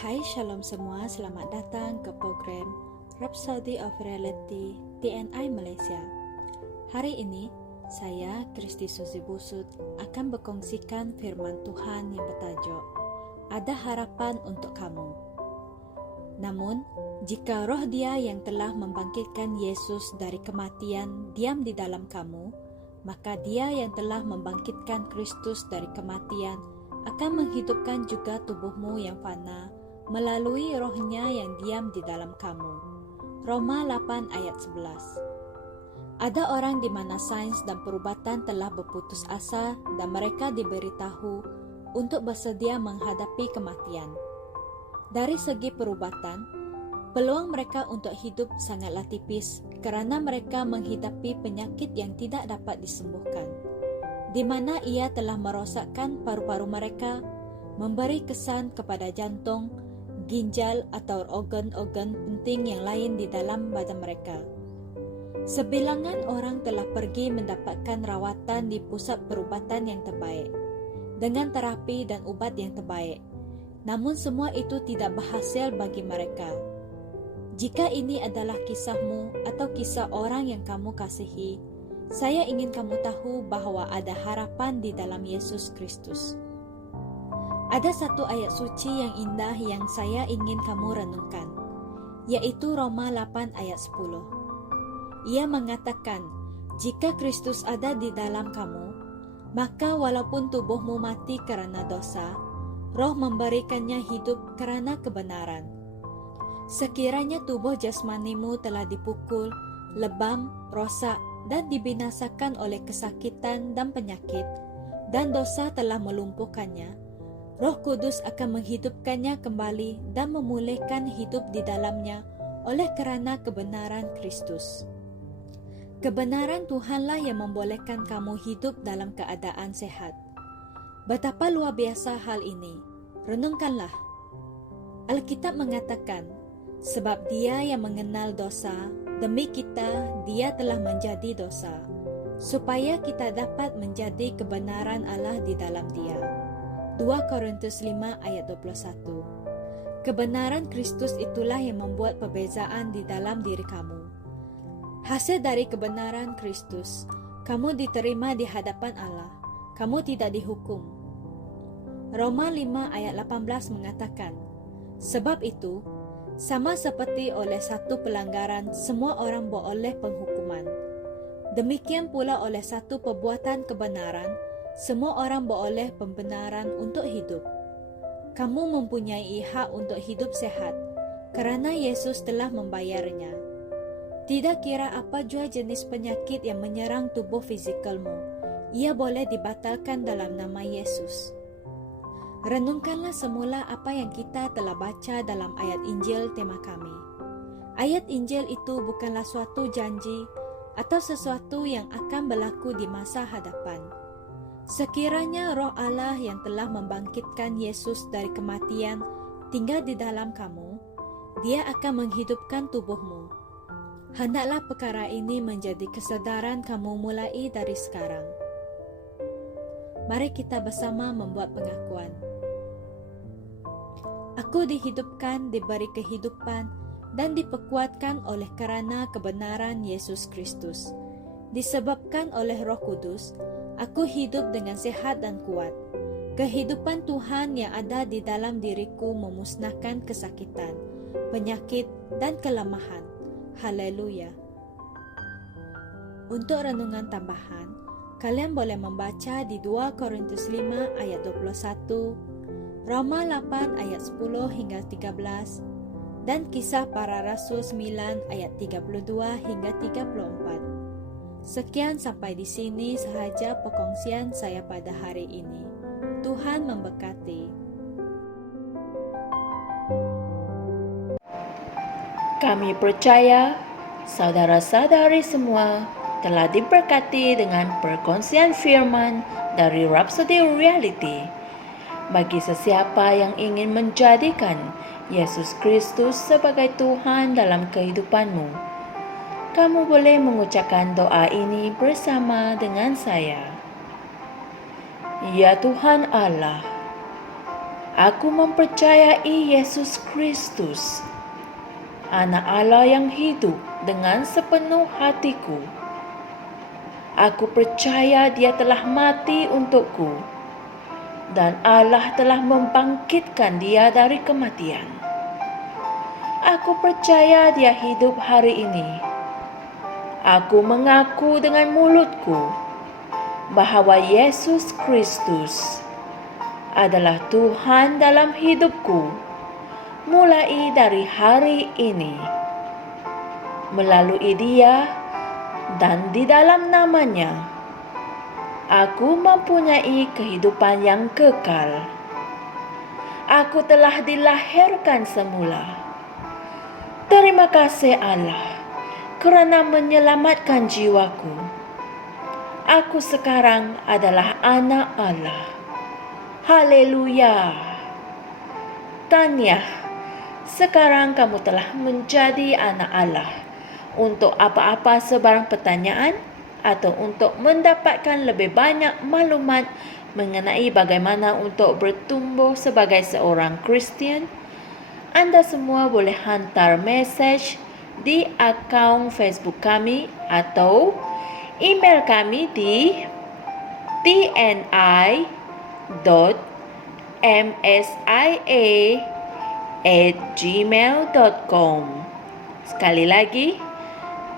Hai Shalom semua, selamat datang ke program Rhapsody of Reality TNI Malaysia. Hari ini, saya, Kristi Suzy Busut, akan berkongsikan firman Tuhan yang bertajuk Ada Harapan Untuk Kamu. Namun, jika roh Dia yang telah membangkitkan Yesus dari kematian diam di dalam kamu, maka Dia yang telah membangkitkan Kristus dari kematian akan menghidupkan juga tubuhmu yang fana melalui rohnya yang diam di dalam kamu. Roma 8 ayat 11. Ada orang di mana sains dan perubatan telah berputus asa dan mereka diberitahu untuk bersedia menghadapi kematian. Dari segi perubatan, peluang mereka untuk hidup sangatlah tipis kerana mereka menghadapi penyakit yang tidak dapat disembuhkan, di mana ia telah merosakkan paru-paru mereka, memberi kesan kepada jantung, ginjal atau organ-organ penting yang lain di dalam badan mereka. Sebilangan orang telah pergi mendapatkan rawatan di pusat perubatan yang terbaik, dengan terapi dan ubat yang terbaik. Namun semua itu tidak berhasil bagi mereka. Jika ini adalah kisahmu atau kisah orang yang kamu kasihi, saya ingin kamu tahu bahawa ada harapan di dalam Yesus Kristus. Ada satu ayat suci yang indah yang saya ingin kamu renungkan, yaitu Roma 8 ayat 10. Ia mengatakan, jika Kristus ada di dalam kamu, maka walaupun tubuhmu mati kerana dosa, roh memberikannya hidup kerana kebenaran. Sekiranya tubuh jasmanimu telah dipukul, lebam, rosak, dan dibinasakan oleh kesakitan dan penyakit, dan dosa telah melumpuhkannya, Roh Kudus akan menghidupkannya kembali dan memulihkan hidup di dalamnya oleh kerana kebenaran Kristus. Kebenaran Tuhanlah yang membolehkan kamu hidup dalam keadaan sehat. Betapa luar biasa hal ini. Renungkanlah. Alkitab mengatakan, sebab Dia yang mengenal dosa, demi kita Dia telah menjadi dosa, supaya kita dapat menjadi kebenaran Allah di dalam Dia. 2 Korintus 5 ayat 21. Kebenaran Kristus itulah yang membuat perbezaan di dalam diri kamu. Hasil dari kebenaran Kristus, kamu diterima di hadapan Allah. Kamu tidak dihukum. Roma 5 ayat 18 mengatakan, sebab itu, sama seperti oleh satu pelanggaran, semua orang beroleh penghukuman. Demikian pula oleh satu perbuatan kebenaran, semua orang beroleh pembenaran untuk hidup. Kamu mempunyai hak untuk hidup sehat, kerana Yesus telah membayarnya. Tidak kira apa jua jenis penyakit yang menyerang tubuh fizikalmu, ia boleh dibatalkan dalam nama Yesus. Renungkanlah semula apa yang kita telah baca dalam ayat Injil tema kami. Ayat Injil itu bukanlah suatu janji atau sesuatu yang akan berlaku di masa hadapan. Sekiranya roh Allah yang telah membangkitkan Yesus dari kematian tinggal di dalam kamu, Dia akan menghidupkan tubuhmu. Hendaklah perkara ini menjadi kesedaran kamu mulai dari sekarang. Mari kita bersama membuat pengakuan. Aku dihidupkan, diberi kehidupan, dan diperkuatkan oleh kerana kebenaran Yesus Kristus. Disebabkan oleh Roh Kudus, aku hidup dengan sehat dan kuat. Kehidupan Tuhan yang ada di dalam diriku memusnahkan kesakitan, penyakit, dan kelemahan. Haleluya. Untuk renungan tambahan, kalian boleh membaca di 2 Korintus 5 ayat 21, Roma 8 ayat 10 hingga 13, dan Kisah Para Rasul 9 ayat 32 hingga 34. Sekian sampai di sini sahaja perkongsian saya pada hari ini. Tuhan memberkati. Kami percaya saudara-saudari semua telah diberkati dengan perkongsian firman dari Rhapsody Reality. Bagi sesiapa yang ingin menjadikan Yesus Kristus sebagai Tuhan dalam kehidupanmu, kamu boleh mengucapkan doa ini bersama dengan saya. Ya Tuhan Allah, Aku mempercayai Yesus Kristus, Anak Allah yang hidup dengan sepenuh hatiku. Aku percaya Dia telah mati untukku dan Allah telah membangkitkan Dia dari kematian. Aku percaya Dia hidup hari ini. Aku mengaku dengan mulutku bahwa Yesus Kristus adalah Tuhan dalam hidupku mulai dari hari ini. Melalui Dia dan di dalam nama-Nya, aku mempunyai kehidupan yang kekal. Aku telah dilahirkan semula. Terima kasih Allah kerana menyelamatkan jiwaku. Aku sekarang adalah anak Allah. Haleluya. Tanya, sekarang kamu telah menjadi anak Allah. Untuk apa-apa sebarang pertanyaan atau untuk mendapatkan lebih banyak maklumat mengenai bagaimana untuk bertumbuh sebagai seorang Kristian, Anda semua boleh hantar mesej di akaun Facebook kami atau email kami di tni.msia@gmail.com. Sekali lagi,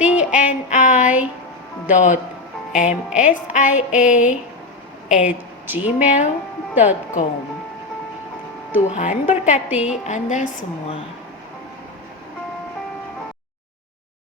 tni.msia@gmail.com. Tuhan berkati Anda semua.